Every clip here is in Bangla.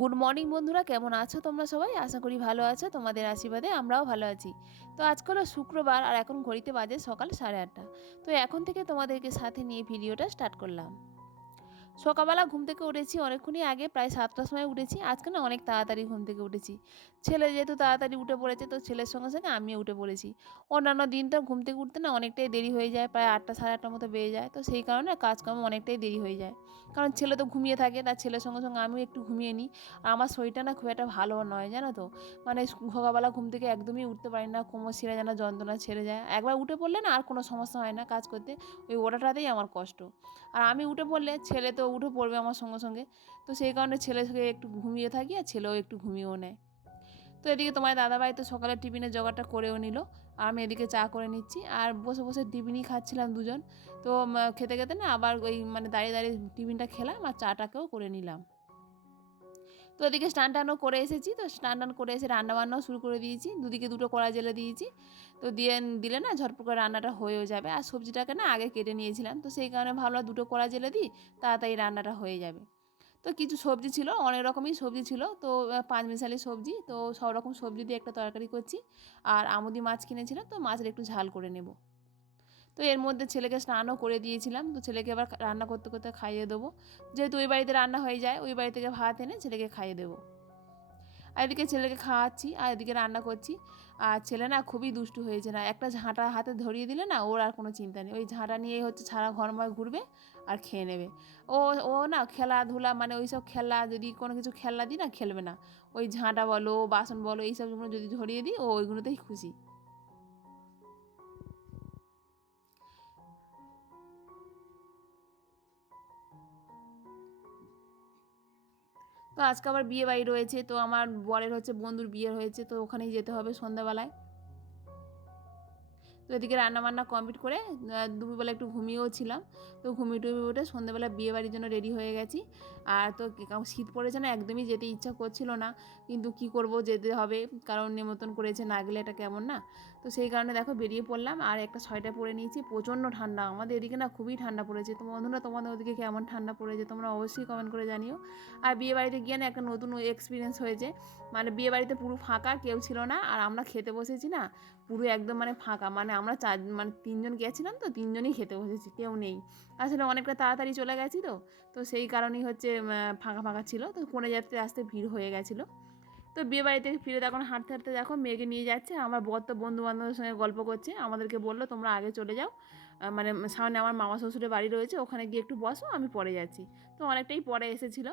গুড মর্নিং বন্ধুরা, কেমন আছো তোমরা সবাই? আশা করি ভালো আছো। তোমাদের আশীর্বাদে আমরাও ভালো আছি। তো আজকে হলো শুক্রবার আর এখন ঘড়িতে বাজে সকাল 8:30। তো এখন থেকে তোমাদেরকে সাথে নিয়ে ভিডিওটা স্টার্ট করলাম। সকালবেলা ঘুম থেকে উঠেছি অনেকক্ষণই আগে, প্রায় 7টার সময় উঠেছি। আজকে না অনেক তাড়াতাড়ি ঘুম থেকে উঠেছি। ছেলে যেহেতু তাড়াতাড়ি উঠে পড়েছে, তো ছেলের সঙ্গে সঙ্গে আমিও উঠে পড়েছি। অন্যান্য দিন তো ঘুম থেকে উঠতে না অনেকটাই দেরি হয়ে যায়, প্রায় 8টা 8:30 মতো বেজে যায়। তো সেই কারণে কাজকর্ম অনেকটাই দেরি হয়ে যায়, কারণ ছেলে তো ঘুমিয়ে থাকে। তার ছেলের সঙ্গে সঙ্গে আমিও একটু ঘুমিয়ে নিই। আর আমার শরীরটা না খুব একটা ভালো নয়, জানো তো। মানে সকালবেলা ঘুম থেকে একদমই উঠতে পারি না, কোমর ছিঁড়ে যেন যন্ত্রণা ছেড়ে যায়। একবার উঠে পড়লে না আর কোনো সমস্যা হয় না কাজ করতে, ওই ওঠাটাতেই আমার কষ্ট। আর আমি উঠে পড়লে ছেলে তো উঠে পড়বে আমার সঙ্গে সঙ্গে। তো সেই কারণে ছেলেকে একটু ঘুমিয়ে থাকি আর ছেলেও একটু ঘুমিয়েও নেয়। তো এদিকে তোমার দাদাভাই তো সকালে টিফিনের জোগাড়টা করেও নিল, আর আমি এদিকে চা করে নিচ্ছি আর বসে বসে টিফিনই খাচ্ছিলাম দুজন। তো খেতে খেতে না আবার ওই মানে দাঁড়িয়ে দাঁড়িয়ে টিফিনটা খেলাম আর চাটাকেও করে নিলাম। তো এদিকে স্নান টানও করে এসেছি, তো স্নান টান করে এসে রান্নাবান্নাও শুরু করে দিয়েছি। দুদিকে দুটো কড়াই জেলে দিয়েছি। তো দিলে না ঝটপট করে রান্নাটা হয়েও যাবে। আর সবজিটাকে না আগে কেটে নিয়েছিলাম, তো সেই কারণে ভাবলাম দুটো কড়াই জেলে দিই, তাড়াতাড়ি রান্নাটা হয়ে যাবে। তো কিছু সবজি ছিল, অনেক রকমই সবজি ছিল। তো পাঁচমিশালি সবজি, তো সব রকম সবজি দিয়ে একটা তরকারি করছি। আর আমুদি মাছ কিনেছিলাম, তো মাছের একটু ঝাল করে নেব। তো এর মধ্যে ছেলেকে স্নানও করে দিয়েছিলাম, তো ছেলেকে আবার রান্না করতে করতে খাইয়ে দেবো। যেহেতু ওই বাড়িতে রান্না হয়ে যায়, ওই বাড়ি থেকে ভাত এনে ছেলেকে খাইয়ে দেবো। আর এদিকে ছেলেকে খাওয়াচ্ছি আর এদিকে রান্না করছি। আর ছেলে না খুবই দুষ্টু হয়েছে, না একটা ঝাঁটা হাতে ধরিয়ে দিলে না ওর আর কোনো চিন্তা নেই। ওই ঝাঁটা নিয়েই হচ্ছে সারা ঘরময় ঘুরবে আর খেয়ে নেবে। ও ও না খেলাধুলা মানে ওই সব খেলা, যদি কোনো কিছু খেলনা দিই না খেলবে না। ওই ঝাঁটা বলো, বাসন বলো, এই সবগুলো যদি ধরিয়ে দিই ও ওইগুলোতেই খুশি। তো আজকে আবার বিয়ে বাড়ি রয়েছে, তো আমার বরের হচ্ছে বন্ধুর বিয়ে হয়েছে, তো ওখানেই যেতে হবে সন্ধ্যাবেলায়। তো এদিকে রান্নাবান্না কমপ্লিট করে দুপুরবেলা একটু ঘুমিয়েও ছিলাম। তো ঘুমিয়ে টুমিয়ে উঠে সন্ধ্যাবেলা বিয়ে বাড়ির জন্য রেডি হয়ে গেছি। আর তো শীত পড়েছে না, একদমই যেতে ইচ্ছা করছিল না, কিন্তু কি করব, যেতে হবে, কারণ নিমন্ত্রণ করেছে, না গেলে এটা কেমন না। তো সেই কারণে দেখো বেরিয়ে পড়লাম আর একটা সোয়েটার পরে নিয়েছি। প্রচণ্ড ঠান্ডা আমাদের এদিকে না, খুবই ঠান্ডা পড়েছে। তো বন্ধুরা, তোমাদের ওদিকে কেমন ঠান্ডা পড়েছে তোমরা অবশ্যই কমেন্ট করে জানিও। আর বিয়ে বাড়িতে গিয়ে না একটা নতুন এক্সপিরিয়েন্স হয়েছে। মানে বিয়ে বাড়িতে পুরো ফাঁকা, কেউ ছিল না। আর আমরা খেতে বসেছি না, পুরো একদম মানে ফাঁকা। মানে আমরা মানে তিনজন গেছিলাম, তো তিনজনই খেতে বসেছি, কেউ নেই। আসলে অনেকটা তাড়াতাড়ি চলে গেছি, তো তো সেই কারণেই হচ্ছে ফাঁকা ফাঁকা ছিল। তো কোণে যাত্রী আসতে ভিড় হয়ে গেছিলো। তো বিয়ে বাড়ি থেকে ফিরে তখন হাঁটতে হাঁটতে দেখো মেয়েকে নিয়ে যাচ্ছে। আমার বর তো বন্ধু বান্ধবের সঙ্গে গল্প করছে, আমাদেরকে বললো তোমরা আগে চলে যাও, মানে সামনে আমার মামা শ্বশুরের বাড়ি রয়েছে, ওখানে গিয়ে একটু বসো, আমি পরে যাচ্ছি। তো অনেকটাই পরে এসেছিলো।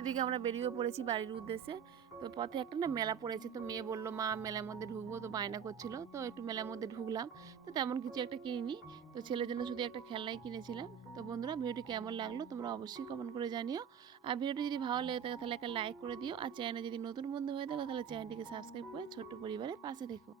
এদিকে আমরা বেরিয়েও পড়েছি বাড়ির উদ্দেশ্যে। তো পথে একটা না মেলা পড়েছে, তো মেয়ে বললো মা মেলার মধ্যে ঢুকবো, তো বায়না করছিল, তো একটু মেলার মধ্যে ঢুকলাম। তো তেমন কিছু একটা কিনিনি, তো ছেলের জন্য শুধু একটা খেলনাই কিনেছিলাম। তো বন্ধুরা, ভিডিওটি কেমন লাগলো তোমরা অবশ্যই কমেন্ট করে জানিও। আর ভিডিওটি যদি ভালো লেগে থাকে তাহলে একটা লাইক করে দিও। আর চ্যানেলে যদি নতুন বন্ধু হয়ে থাকো তাহলে চ্যানেলটিকে সাবস্ক্রাইব করে ছোট্ট পরিবারের পাশে থেকো।